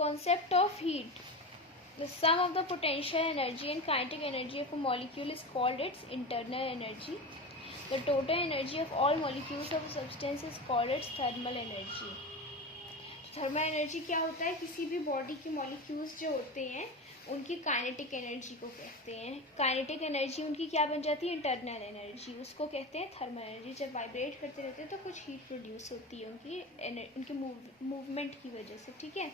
concept of heat, the sum of the potential energy and kinetic energy of a molecule is called its internal energy. The total energy of all molecules of a substance is called its thermal energy. Thermal energy क्या होता है? किसी भी body के molecules जो होते हैं उनकी काइनेटिक एनर्जी को कहते हैं. काइनेटिक एनर्जी उनकी क्या बन जाती है? Internal energy. उसको कहते हैं थर्मल एनर्जी. जब वाइब्रेट करते रहते हैं तो कुछ हीट प्रोड्यूस होती है उनकी मूवमेंट की वजह से. ठीक है.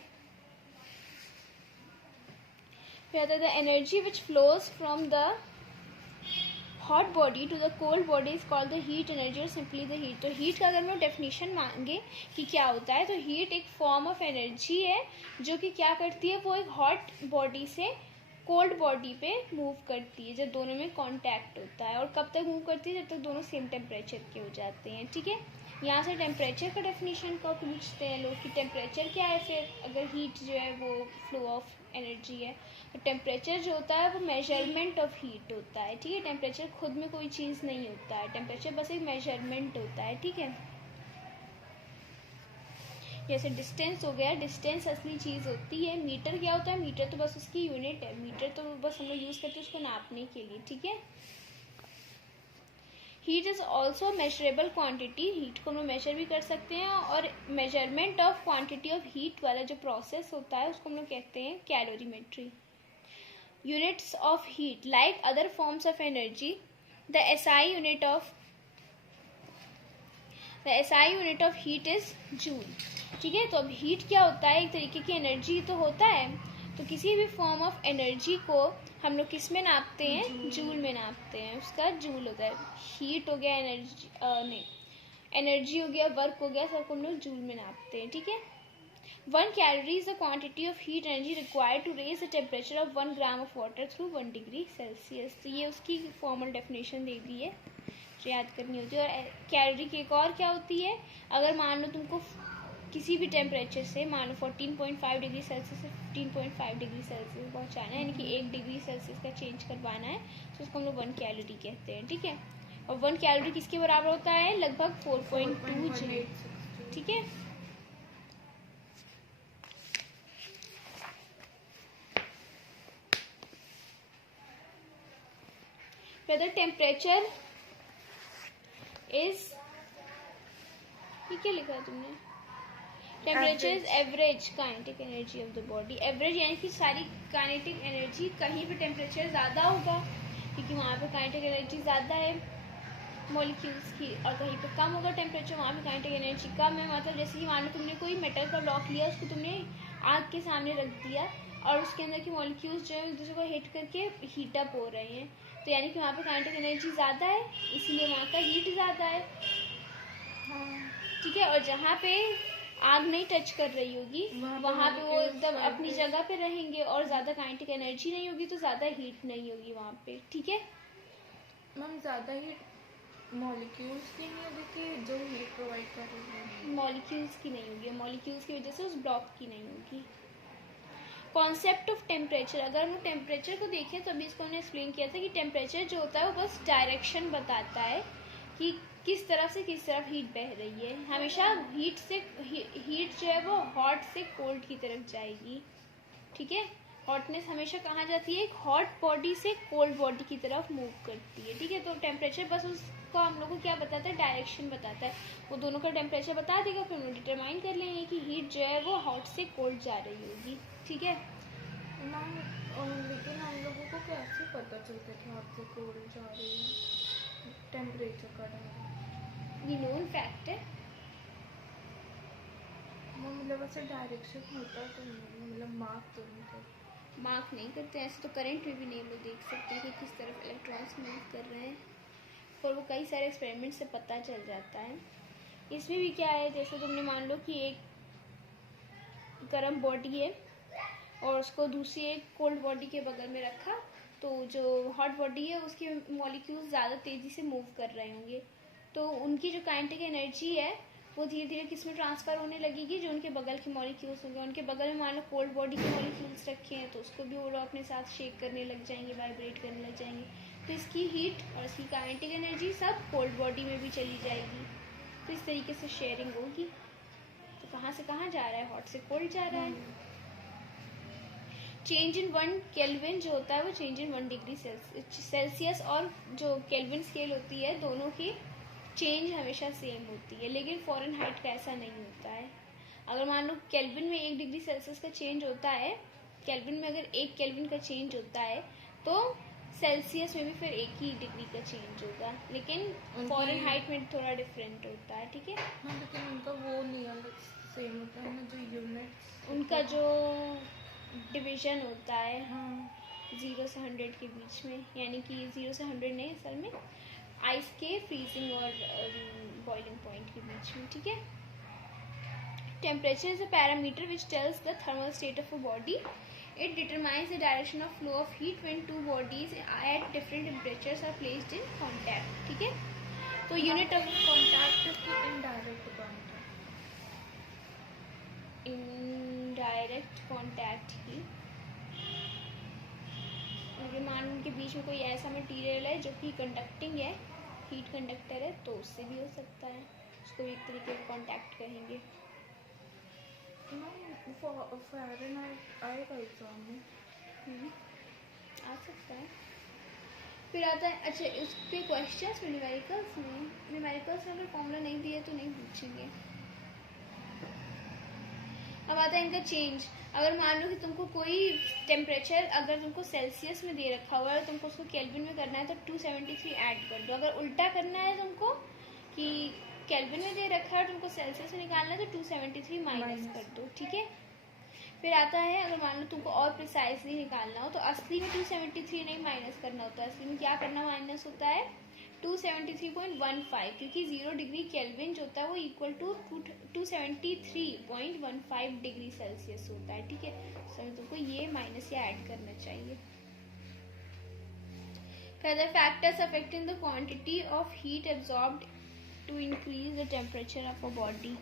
फिर आता है the energy which flows from the hot body to the cold body is called the heat energy और सिंपली द हीट. तो हीट का अगर मैं डेफिनेशन मांगे कि क्या होता है, तो हीट एक फॉर्म ऑफ एनर्जी है जो कि क्या करती है, वो एक हॉट बॉडी से कोल्ड बॉडी पे मूव करती है जब दोनों में कांटेक्ट होता है. और कब तक मूव करती है? जब तक दोनों सेम टेम्परेचर के हो जाते हैं. ठीक है. यहाँ से टेम्परेचर का डेफिनेशन को पूछते हैं लोग कि टेम्परेचर क्या है. फिर अगर हीट जो है वो फ्लो ऑफ एनर्जी है, तो टेम्परेचर जो होता है वो मेजरमेंट ऑफ हीट होता है. ठीक है. टेम्परेचर खुद में कोई चीज़ नहीं होता है. टेम्परेचर बस एक मेजरमेंट होता है. ठीक है. जैसे डिस्टेंस हो गया, डिस्टेंस असली चीज़ होती है. मीटर क्या होता है? मीटर तो बस उसकी यूनिट है. मीटर तो बस हम लोग यूज़ करते हैं उसको नापने के लिए. ठीक है. Heat is also measurable quantity. Heat को हम मेजर भी कर सकते हैं और measurement of quantity of heat वाला जो प्रोसेस होता है उसको हम लोग कहते हैं calorimetry. Units of heat like other forms of energy, the SI unit of heat is joule. ठीक है. तो अब हीट क्या होता है? एक तरीके की एनर्जी तो होता है. तो किसी भी फॉर्म ऑफ एनर्जी को हम लोग किस में नापते हैं? जूल में नापते हैं. उसका जूल होता है. हीट हो गया, एनर्जी नहीं, एनर्जी हो गया, वर्क हो गया, सबको हम लोग जूल में नापते हैं. ठीक है. 1 calorie is the quantity of heat energy required to raise the temperature of 1 gram of water through 1 degree Celsius. तो ये उसकी फॉर्मल डेफिनेशन दे दी है जो याद करनी होती है. और कैलोरी की एक और क्या होती है? अगर मान लो तुमको किसी भी टेम्परेचर से, मान लो 14.5 डिग्री सेल्सियस से 15.5 डिग्री सेल्सियस पहुंचाना है, यानी कि 1 डिग्री सेल्सियस का चेंज करवाना है, तो उसको हम लोग 1 कैलोरी कहते हैं. ठीक है. और 1 कैलोरी किसके बराबर होता है? लगभग 4.2 जूल. ठीक है. whether temperature is, ये क्या लिखा है तुमने? Temperature is average kinetic energy of the body. Average यानी कि सारी काइनेटिक एनर्जी, कहीं पे टेम्परेचर ज़्यादा होगा क्योंकि वहाँ पे काइनेटिक एनर्जी ज़्यादा है मॉलिक्यूल्स की, और कहीं पे कम होगा टेम्परेचर, वहाँ पे काइनेटिक एनर्जी कम है. मतलब जैसे कि मान लो तुमने कोई मेटल का ब्लॉक लिया, उसको तुमने आग के सामने रख दिया और उसके अंदर की मॉलिक्यूल्स जो है एक दूसरे को हिट करके हीट अप हो रहे हैं, तो यानी कि वहाँ पे काइनेटिक एनर्जी ज़्यादा है, इसीलिए वहाँ का हीट ज़्यादा है. ठीक है. और जहाँ पे आग नहीं टच कर रही होगी वहाँ पे वो एकदम अपनी जगह पे रहेंगे और ज़्यादा काइनेटिक एनर्जी नहीं होगी, तो ज़्यादा हीट नहीं होगी वहाँ पे. ठीक है. मैम ज़्यादा हीट मॉलिक्यूल्स की नहीं होगी कि जो हीट प्रोवाइड कर रही है? मॉलिक्यूल्स की नहीं होगी. मॉलिक्यूल्स की वजह से उस ब्लॉक की नहीं होगी. कॉन्सेप्ट ऑफ टेम्परेचर, अगर हम टेम्परेचर को देखें तो अभी इसको हमने एक्सप्लेन किया था कि टेम्परेचर जो होता है वो बस डायरेक्शन बताता है कि किस तरफ से किस तरफ हीट बह रही है. हमेशा हीट जो है वो हॉट से कोल्ड की तरफ जाएगी. ठीक है. हॉटनेस हमेशा कहाँ जाती है? एक हॉट बॉडी से कोल्ड बॉडी की तरफ मूव करती है. ठीक है. तो टेम्परेचर बस उसको हम लोग को क्या बताता है? डायरेक्शन बताता है. वो दोनों का टेम्परेचर बता देगा, फिर हम लोग डिटरमाइन कर लेंगे कि हीट जो है वो हॉट से कोल्ड जा रही होगी. ठीक है. मैम लेकिन हम लोगों को कैसे पता चलता है कि हॉट से कोल्ड जा रही है? टेम्परेचर का ये नोन फैक्ट है. वो मतलब ऐसे डायरेक्शन होता है तो नहीं, मतलब मार्क तो नहीं करते. मार्क नहीं करते. ऐसे तो करंट में भी नहीं लोग देख सकते हैं कि किस तरफ इलेक्ट्रॉन्स मूव कर रहे हैं, और वो कई सारे एक्सपेरिमेंट से पता चल जाता है. इसमें भी क्या है, जैसे तुमने मान लो कि एक गर्म बॉडी है और उसको दूसरी एक कोल्ड बॉडी के बगल में रखा, तो जो हॉट बॉडी है उसके मॉलिक्यूल्स ज़्यादा तेज़ी से मूव कर रहे होंगे, तो उनकी जो काइनेटिक एनर्जी है वो धीरे धीरे किस में ट्रांसफ़र होने लगेगी? जो उनके बगल के मॉलिक्यूल्स होंगे, उनके बगल में मान लो कोल्ड बॉडी के मॉलिक्यूल्स रखे हैं, तो उसको भी वो लोग अपने साथ शेक करने लग जाएंगे, वाइब्रेट करने लग जाएंगे. तो इसकी हीट और इसकी काइनेटिक एनर्जी सब कोल्ड बॉडी में भी चली जाएगी. तो इस तरीके से शेयरिंग होगी. तो कहाँ से कहाँ जा रहा है? हॉट से कोल्ड जा रहा है. चेंज इन 1 केल्विन जो होता है वो चेंज इन 1 डिग्री सेल्सियस, और जो केल्विन स्केल होती है दोनों की चेंज हमेशा सेम होती है, लेकिन फ़ारेनहाइट का ऐसा नहीं होता है। अगर मान लो केल्विन में 1 डिग्री सेल्सियस का चेंज होता है, केल्विन में अगर 1 केल्विन का चेंज होता है तो सेल्सियस में भी फिर 1 ही डिग्री का चेंज होगा, लेकिन फ़ारेनहाइट में थोड़ा डिफरेंट होता है। ठीक है, हाँ, लेकिन उनका वो नहीं अलग सेम होता है ना, जो यूनिट उनका जो डिवीजन होता है हाँ 0 से 100 के बीच में, यानी कि 0 से 100 नहीं, असल में आइस के फ्रीजिंग और बॉइलिंग पॉइंट के बीच में। ठीक है, temperature is a parameter which tells the thermal state of a body. It determines the direction of flow of heat when two bodies at different temperatures are placed in contact. ठीक है, तो unit of contact की indirect contact, indirect contact ही, अगर मान उनके बीच में कोई ऐसा मटेरियल है जो कि कंडक्टिंग है, हीट कंडक्टर है, तो उससे भी हो सकता है, उसको भी एक तरीके का कॉन्टैक्ट कहेंगे। फ़ारेनहाइट आएगा एग्जाम में। आ सकता है। फिर आता है, अच्छा उसके क्वेश्चंस में न्यूमेरिकल्स में अगर फॉर्मूला नहीं दिया तो नहीं पूछेंगे। अब आता है इनका चेंज। अगर मान लो कि तुमको कोई टेम्परेचर अगर तुमको सेल्सियस में दे रखा हुआ है, तुमको उसको केल्विन में करना है तो 273 ऐड कर दो। अगर उल्टा करना है तुमको कि केल्विन में दे रखा है और तुमको सेल्सियस में निकालना है तो 273 माइनस कर दो। ठीक है, फिर आता है अगर मान लो तुमको और प्रिसाइजली निकालना हो तो असली में 273 नहीं माइनस करना होता है, असली में क्या करना माइनस होता है 273.15, क्योंकि 0 डिग्री केल्विन जो होता है वो इक्वल टू 273.15 डिग्री सेल्सियस होता है। ठीक है, तो तुमको ये माइनस या ऐड करना चाहिए। Further factors affecting the quantity of heat absorbed to increase the temperature of a body.